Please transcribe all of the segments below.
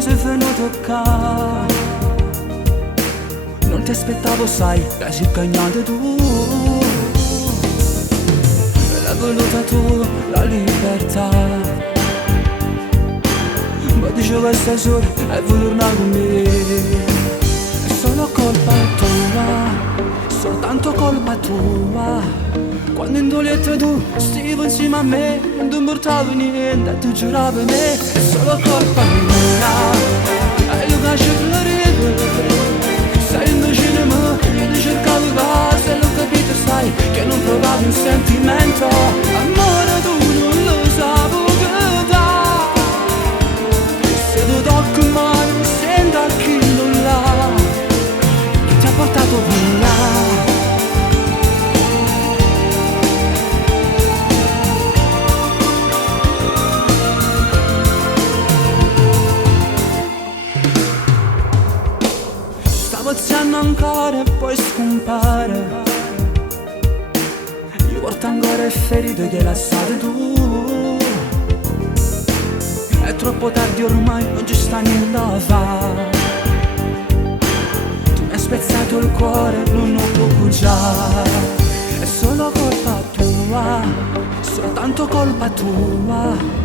mi sei venuto qua. Non ti aspettavo, sai, che si cagnate tu. L'hai voluta tu, la libertà. Ma dicevo che stai sola e vuoi tornare con me. È solo colpa tua, soltanto colpa tua. Quando in Dolietta tu stivi insieme a me, non ti portavi niente, ti giuravi me. È solo colpa mia, hai lo lasciato la rete. Sei vicino a me, io ti cercavo casa e l'ho capito, sai, che non provavi un sentimento. Amore tu non lo sapevi da. Se tu tocchi in mano mi sento a chi non l'ha, che ti ha portato via. Stavo ancora e poi scompare. Io porto ancora il ferito che lasciate tu. È troppo tardi ormai, non ci sta niente da fare. Tu mi hai spezzato il cuore, non ho poco già. È solo colpa tua, soltanto colpa tua.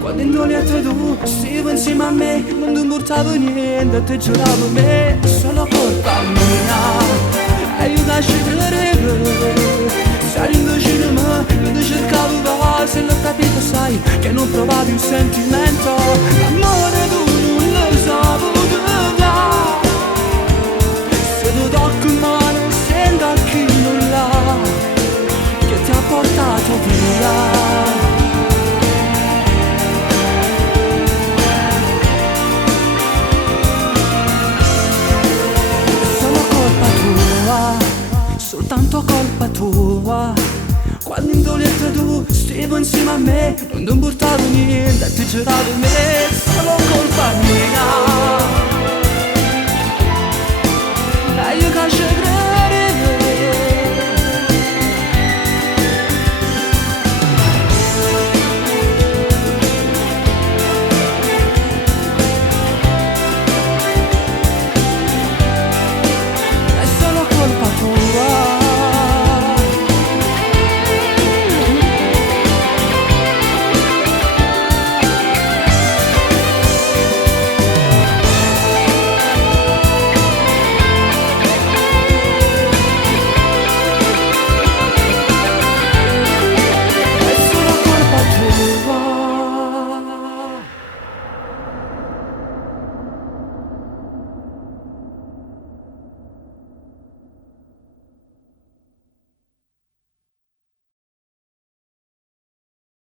Quando in Dolietta tu stivi insieme a me, non ti portavo niente, ti giuravo me. È solo colpa mia, e io lasciato le regole. Sei vicino a me, io ti cercavo casa e l'ho capito, sai, che non provavi un sentimento. L'amore tu non lo sapevi da. Se tu tocchi in mano sento a chi non l'ha, che ti ha portato via. Soltanto colpa tua. Quando in Dolietta tu stivi insieme a me, non ti portavo niente, ti giuravo me.